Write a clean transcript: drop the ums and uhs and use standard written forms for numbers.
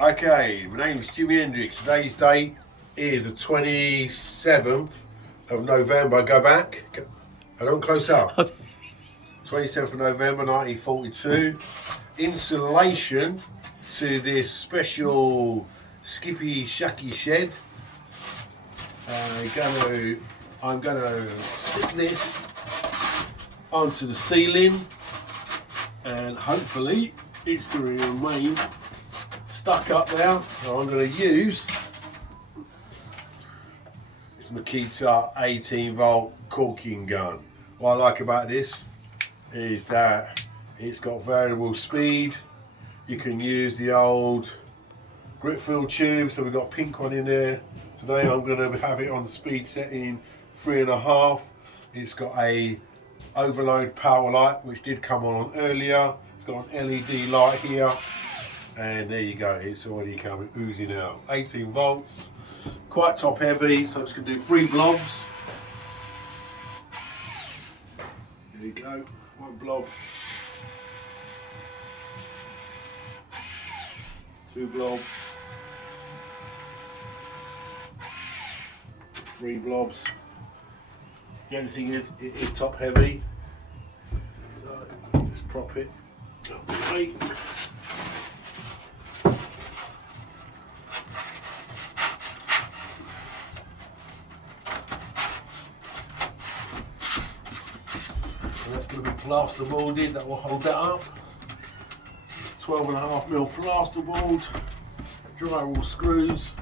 Okay, my name's Jimi Hendrix. Today's date is the 27th of November. Go back. I don't close up. 27th of November 1942. Installation to this special Skippy Shacky shed. I'm gonna stick this onto the ceiling, and hopefully it's going to remain stuck up there. So I'm going to use this Makita 18 volt caulking gun. What I like about this is that it's got variable speed. You can use the old grit filled tube, so we've got a pink one in there. Today I'm going to have it on the speed setting 3.5. It's got a overload power light, which did come on earlier. It's got an LED light here, and there you go, it's already coming oozing out. 18 volts, quite top heavy, so I'm just going to do 3 blobs. There you go, 1 blob, 2 blob, 3 blobs. The only thing is, it is top heavy, so just prop it up the weight. And that's going to be plaster molded, that will hold that up. 12.5mm plasterboard, drywall screws.